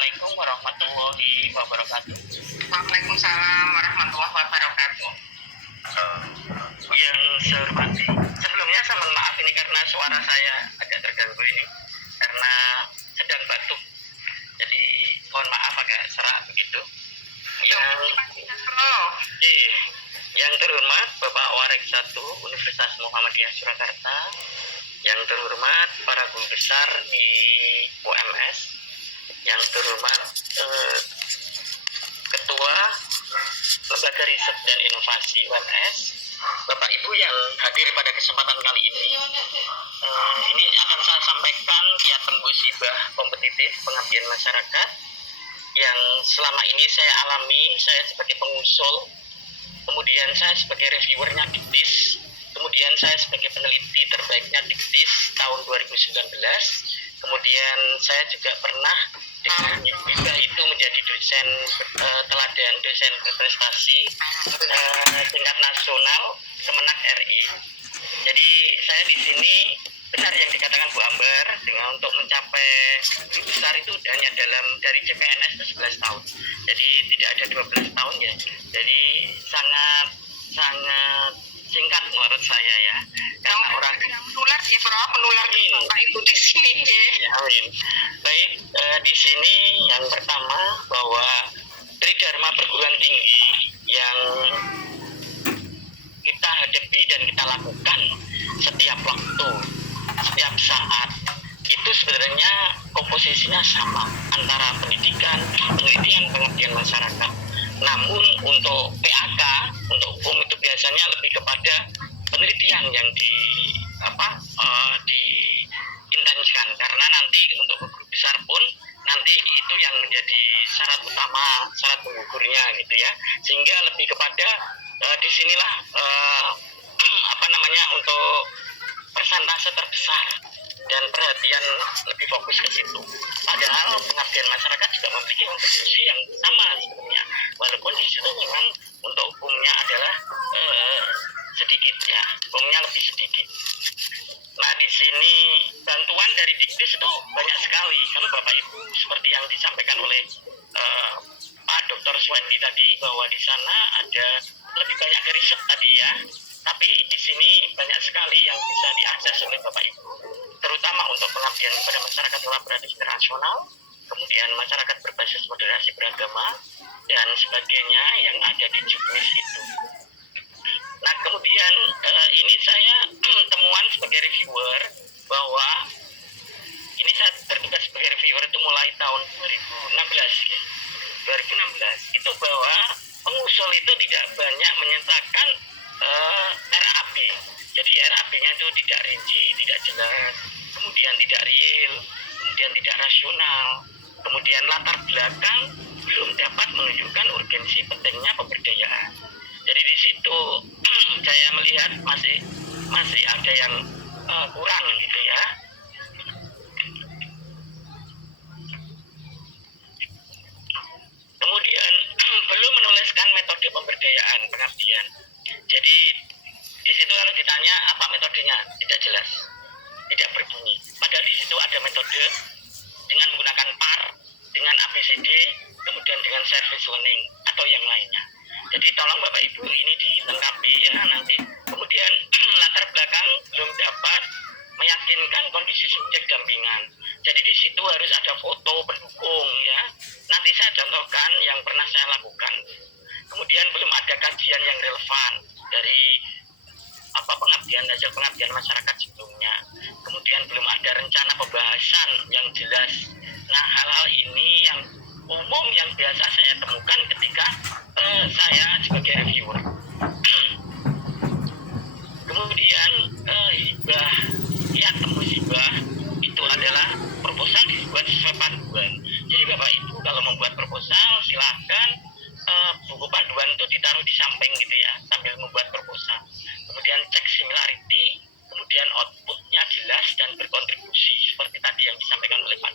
Assalamualaikum warahmatullahi wabarakatuh. Waalaikumsalam warahmatullahi wabarakatuh. Yang saya hormati, sebelumnya saya mohon maaf ini karena suara saya agak terganggu ini karena sedang batuk. Jadi mohon maaf agak serak begitu. Yang terhormat Bapak Warek 1 Universitas Muhammadiyah Surakarta, yang terhormat para guru besar di UMS, yang terhormat Ketua Lembaga Riset dan Inovasi UMS, Bapak Ibu yang hadir pada kesempatan kali ini. Ini akan saya sampaikan via tembus hibah kompetitif pengabdian masyarakat yang selama ini saya alami, saya sebagai pengusul, kemudian saya sebagai reviewernya Diktis, kemudian saya sebagai peneliti terbaiknya Diktis tahun 2019, kemudian saya juga pernah dengan hibah itu menjadi dosen teladan, dosen berprestasi tingkat nasional Kemenak RI. Jadi saya di sini benar yang dikatakan Bu Amber, dengan untuk mencapai guru besar itu hanya dari CPNS itu 11 tahun. Jadi tidak ada 12 tahun ya. Jadi sangat singkat menurut saya ya. Karena orang menular ya, menular Bapak Ibu di sini ya. Amin. Baik, di sini yang pertama bahwa Tridharma perguruan tinggi yang kita hadapi dan kita lakukan setiap waktu, setiap saat, itu sebenarnya komposisinya sama antara pendidikan, penelitian, pengabdian masyarakat. Namun untuk PAK, untuk hukum itu biasanya lebih kepada penelitian yang diintenskan, karena nanti untuk guru besar pun nanti itu yang menjadi syarat utama, syarat pengugurnya gitu ya, sehingga lebih kepada disinilah untuk persentase terbesar dan perhatian lebih fokus ke situ. Padahal pengabdian masyarakat juga memiliki kontribusi yang sama sebenarnya, walaupun di situ memang untuk hukumnya adalah sedikit ya, hukumnya lebih sedikit. Nah di sini bantuan dari Diktis itu banyak sekali. Kalau Bapak Ibu seperti yang disampaikan oleh Pak Dr. Swendi tadi, bahwa di sana ada lebih banyak riset tadi ya. Tapi di sini banyak sekali yang bisa diakses oleh Bapak Ibu, terutama untuk pengabdian kepada masyarakat kolaboratif internasional, kemudian masyarakat berbasis moderasi beragama, dan sebagainya yang ada di Juknis itu. Nah kemudian ini saya temuan sebagai reviewer, bahwa ini saya bertugas sebagai reviewer itu mulai tahun 2016 ya. 2016 itu bahwa pengusul itu tidak banyak menyatakan RAP. Jadi RAP-nya itu tidak rinci, tidak jelas, kemudian tidak real, kemudian tidak rasional, kemudian latar belakang belum dapat menunjukkan urgensi pentingnya pemberdayaan. Jadi di situ saya melihat masih ada yang kurang gitu ya. Kemudian belum menuliskan metode pemberdayaan pengabdian. Jadi di situ kalau ditanya apa metodenya, tidak jelas, tidak berbunyi. Padahal di situ ada metode dengan menggunakan PAR, dengan ABCD, kemudian dengan service learning atau yang lainnya. Jadi tolong Bapak Ibu ini dilengkapi ya nanti. Kemudian latar belakang belum dapat meyakinkan kondisi subjek dampingan. Jadi di situ harus ada foto pendukung ya. Nanti saya contohkan yang pernah saya lakukan. Kemudian belum ada kajian yang relevan dari hasil pengabdian masyarakat sebelumnya. Kemudian belum ada rencana pembahasan yang jelas. Nah hal-hal ini yang umum yang biasa saya temukan ketika saya sebagai reviewer. Kemudian hibah, ya tembus hibah itu adalah proposal dibuat sesuai panduan. Jadi Bapak Ibu kalau membuat proposal silahkan buku panduan itu ditaruh di samping gitu ya, sambil membuat proposal. Kemudian cek similarity, kemudian outputnya jelas dan berkontribusi seperti tadi yang disampaikan oleh Pak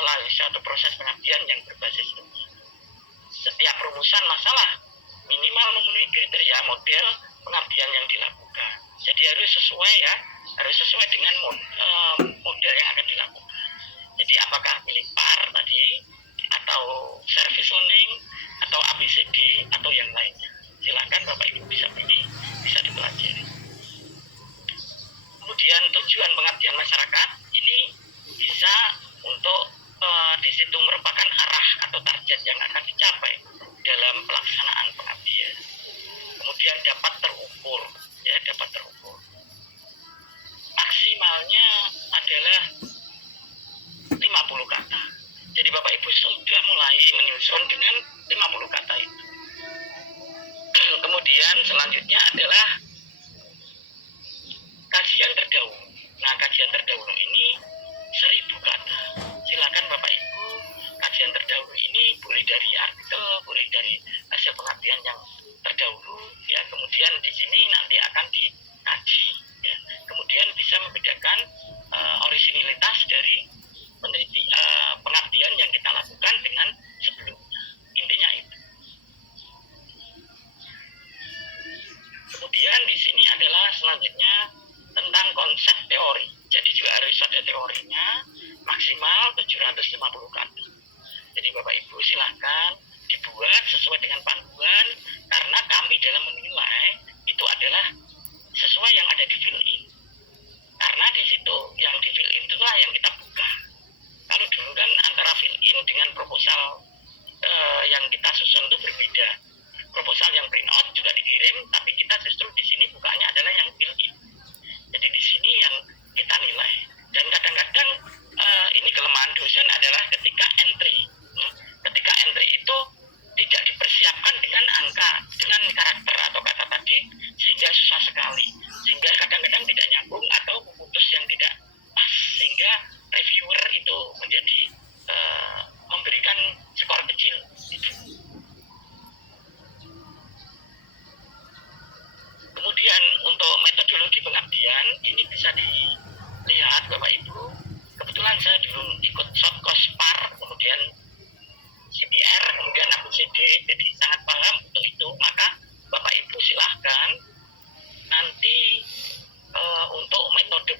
melalui suatu proses pengabdian yang berbasis ilmiah. Setiap rumusan masalah minimal memenuhi kriteria model pengabdian yang dilakukan. Jadi harus sesuai dengan model yang akan dilakukan. Jadi apakah pilih PAR tadi, atau service learning, atau ABCD, atau yang lainnya. Silakan Bapak Ibu bisa pilih, bisa dipelajari. Kemudian tujuan pengabdian masyarakat ini bisa untuk di situ merupakan arah atau target yang akan dicapai dalam pelaksanaan pengabdian. Kemudian dapat terukur. Maksimalnya adalah 50 kata. Jadi Bapak Ibu sudah mulai menyusun dengan 50 kata itu. Kemudian selanjutnya adalah kajian terdahulu. Nah, kajian terdahulu ini 1000 kata. Silakan Bapak Ibu, kajian terdahulu ini boleh dari artikel, boleh dari hasil pengabdian yang terdahulu, ya. Kemudian di sini nanti akan dikaji, ya. Kemudian bisa membedakan orisinilitas dari pengabdian yang kita lakukan dengan sebelumnya. Intinya itu. Kemudian di sini adalah selanjutnya tentang konsep teori. Jadi juga harus ada teorinya, maksimal 750 kata. Jadi Bapak Ibu silahkan dibuat sesuai dengan panduan, karena kami dalam menilai itu adalah sesuai yang ada di fill-in. Karena di situ yang di fill-in itulah yang kita buka. Kalau dulu kan antara fill-in dengan proposal yang kita susun itu berbeda. Proposal yang print out juga dikirim, tapi kita justru di sini bukanya adalah yang fill-in. Jadi di sini yang kita nilai. Dan kadang-kadang ini kelemahan dosen adalah ketika entry. Ketika entry itu tidak dipersiapkan dengan angka, dengan karakter atau kata tadi, sehingga susah sekali. Sehingga kadang-kadang tidak nyambung atau memutus yang tidak pas. Sehingga reviewer itu menjadi memberikan skor kecil. Kemudian untuk metodologi pengabdian ini bisa dilihat Bapak Ibu. Kebetulan saya dulu ikut short course PAR, kemudian CPR, kemudian ABCD, jadi sangat paham untuk itu. Maka Bapak Ibu silahkan nanti untuk metode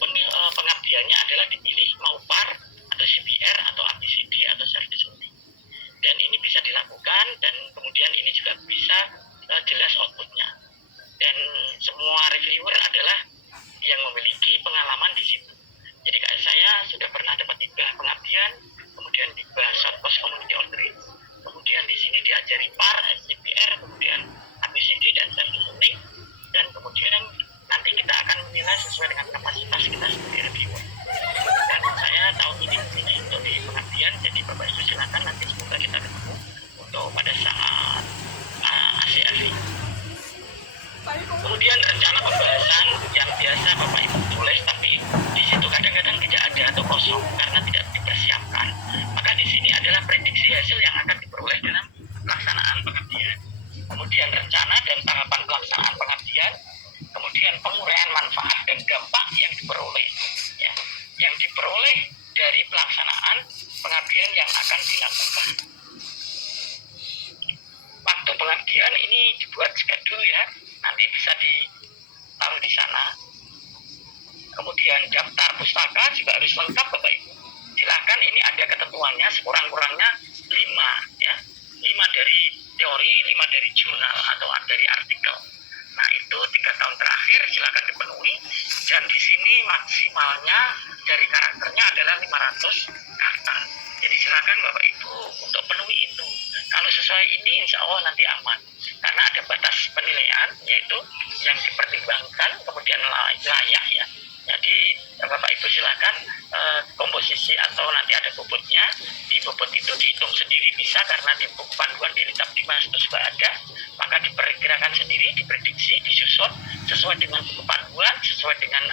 pengabdiannya adalah dipilih mau PAR atau CPR atau ABCD atau service learning. Dan ini bisa dilakukan, dan kemudian ini juga bisa jelas outputnya. Dan semua reviewer adalah yang memiliki pengalaman di situ. Jadi saya sudah pernah dapat hibah pengabdian, kemudian hibah short course community outreach, kemudian di sini diajari PAR, CPR, kemudian ABCD dan service learning, dan kemudian nanti kita akan menilai sesuai dengan kapasitas kita sebagai reviewer. Dan saya tahun ini memilih untuk di pengabdian, jadi Bapak Ibu silakan nanti semoga kita ketemu untuk pada saat ACRI. Kemudian rencana pembahasan yang biasa Bapak Ibu tulis, tapi di situ kadang-kadang tidak ada atau kosong karena tidak dipersiapkan. Maka di sini adalah prediksi hasil yang akan diperoleh dalam pelaksanaan pengabdian. Kemudian rencana dan tahapan pelaksanaan pengabdian, kemudian penguraian manfaat dan dampak yang diperoleh, ya, yang diperoleh dari pelaksanaan pengabdian yang akan dilakukan. Waktu pengabdian ini dibuat schedule, ya, nanti bisa ditaruh di sana. Kemudian daftar pustaka juga harus lengkap Bapak Ibu. Silakan, ini ada ketentuannya sekurang-kurangnya 5, ya. 5 dari teori, 5 dari jurnal atau dari artikel. Nah, itu 3 tahun terakhir silakan dipenuhi, dan di sini maksimalnya dari karakternya adalah 500 kata. Jadi silakan Bapak Ibu untuk penuhi itu. Kalau sesuai ini insya Allah nanti aman. Karena ada batas penilaian, yaitu yang dipertimbangkan, kemudian layak, ya. Jadi Bapak Ibu silakan komposisi atau nanti ada bobotnya. Di bobot itu dihitung sendiri bisa, karena di buku panduan di Litap Dimas itu sudah ada. Maka diperkirakan sendiri, diprediksi, disusun sesuai dengan buku panduan, sesuai dengan